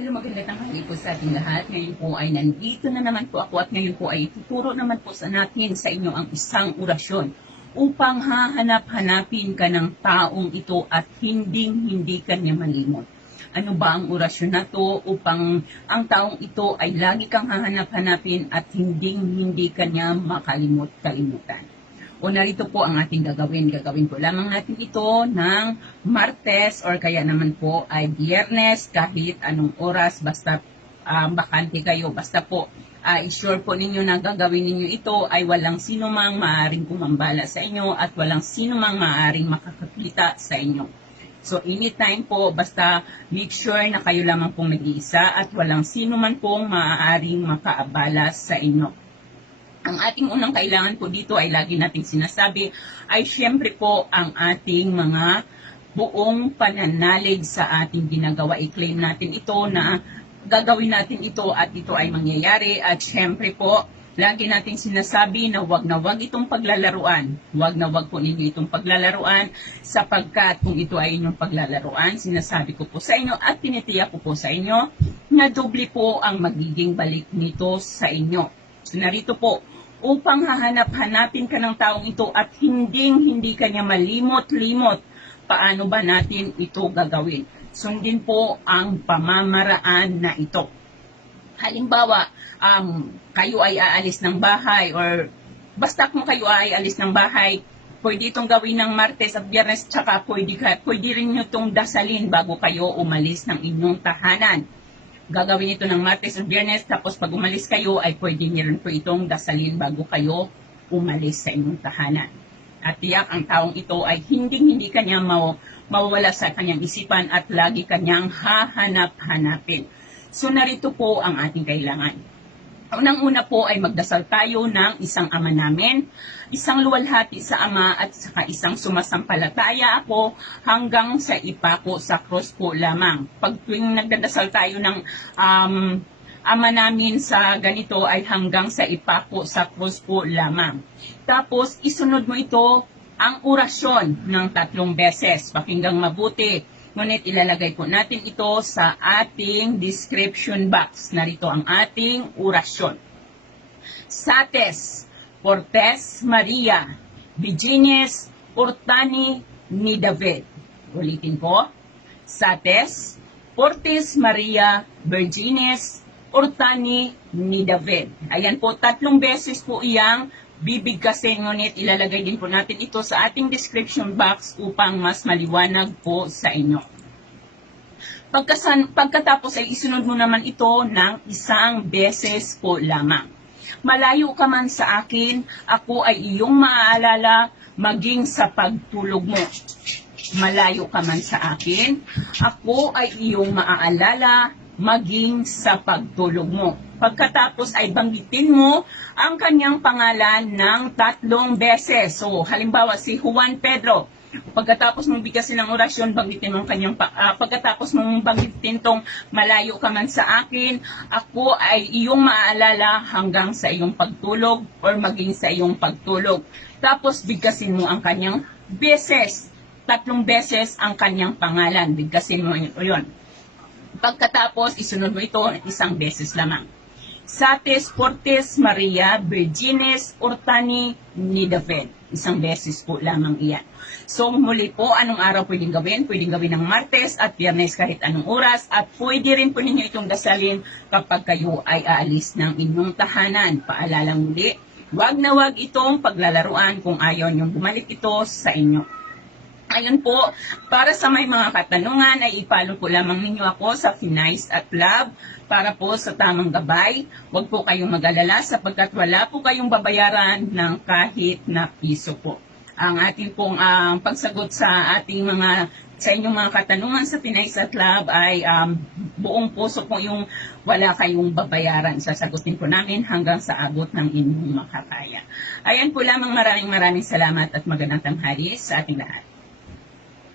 Hello, magandang tanghali po sa ating lahat. Ngayon po ay nandito na naman po ako at ngayon po ay tuturo naman po sa natin sa inyo ang isang orasyon upang hahanap-hanapin ka ng taong ito at hindi ka niya malimot. Ano ba ang orasyon na to upang ang taong ito ay lagi kang hahanap-hanapin at hindi ka niya makalimot-kalimutan? O narito po ang ating gagawin. Gagawin po lamang natin ito ng Martes or kaya naman po ay Biyernes kahit anong oras basta bakante kayo. Basta po i-sure po ninyo na gagawin ninyo ito ay walang sino mang maaaring kumambala sa inyo at walang sino mang maaaring makakakita sa inyo. So anytime po basta make sure na kayo lamang pong nag-iisa at walang sino man pong maaaring makaabala sa inyo. Ang ating unang kailangan po dito ay lagi nating sinasabi ay syempre po ang ating mga buong pananalig sa ating ginagawa. I-claim natin ito na gagawin natin ito at ito ay mangyayari at syempre po lagi nating sinasabi na wag itong paglalaruan. Wag na wag po ninyo itong paglalaruan sapagkat kung ito ay inyong paglalaruan, sinasabi ko po sa inyo at tinitiyak ko po sa inyo na doble po ang magiging balik nito sa inyo. So narito po, upang hahanap-hanapin ka ng taong ito at hindi ka niya malimot-limot, paano ba natin ito gagawin? Sundin po ang pamamaraan na ito. Halimbawa, kayo ay aalis ng bahay or basta kung kayo ay aalis ng bahay, pwede itong gawin ng Martes at Biyernes, tsaka pwede rin nyo itong dasalin bago kayo umalis ng inyong tahanan. Gagawin ito ng Martes at Biyernes, tapos pag umalis kayo ay pwede niyo rin po itong dasalin bago kayo umalis sa inyong tahanan. At tiyak ang taong ito ay hindi kanya mawawala sa kanyang isipan at lagi kanyang hahanap-hanapin. So narito po ang ating kailangan. Unang-una po ay magdasal tayo ng isang ama namin, isang luwalhati sa ama at saka isang sumasampalataya ako hanggang sa ipako sa cross po lamang. Pag tuwing nagdadasal tayo ng ama namin sa ganito ay hanggang sa ipako sa cross po lamang. Tapos isunod mo ito ang orasyon ng 3 beses. Pakinggang mabuti. Ngunit ilalagay po natin ito sa ating description box. Narito ang ating orasyon. Sates, Portes, Maria, Virgines, Ortani, ni David. Ulitin po. Sates, Portes, Maria, Virgines, Ortani, ni David. Ayan po, 3 beses po iyang bibigkasin, ngunit ilalagay din po natin ito sa ating description box upang mas maliwanag po sa inyo. Pagkatapos ay isunod mo naman ito ng 1 beses po lamang. Malayo ka man sa akin, ako ay iyong maaalala maging sa pagtulog mo. Malayo ka man sa akin, ako ay iyong maaalala maging sa pagtulog mo. Pagkatapos ay banggitin mo ang kanyang pangalan ng 3 beses. So, halimbawa si Juan Pedro. Pagkatapos mong bigkasin ng orasyon, banggitin mo ang kanyang pagkatapos mong banggitin tong malayo ka man sa akin, ako ay iyong maaalala hanggang sa iyong pagtulog or maging sa iyong pagtulog. Tapos bigkasin mo ang kanyang beses. 3 beses ang kanyang pangalan. Bigkasin mo yun. Pagkatapos, isunod mo ito 1 beses lamang. Sates, Portes, Maria, Virgines, Ortani, ni David. 1 beses po lamang iyan. So muli po, anong araw pwedeng gawin? Pwedeng gawin ng Martes at Biyernes kahit anong oras at pwede rin po ninyo itong dasalin kapag kayo ay aalis ng inyong tahanan. Paalala muli, wag na wag itong paglalaruan kung ayaw niyong bumalik ito sa inyo. Ayun po, para sa may mga katanungan ay ipalo po lamang ninyo ako sa Finais at Love para po sa tamang gabay. Huwag po kayong mag-alala sapagkat wala po kayong babayaran ng kahit na piso po. Ang ating pong pagsagot sa inyong mga katanungan sa Finais at Love ay buong puso po yung wala kayong babayaran. Sasagutin po namin hanggang sa abot ng inyong makakaya. Ayan po lamang, maraming salamat at magandang tanghali sa ating lahat.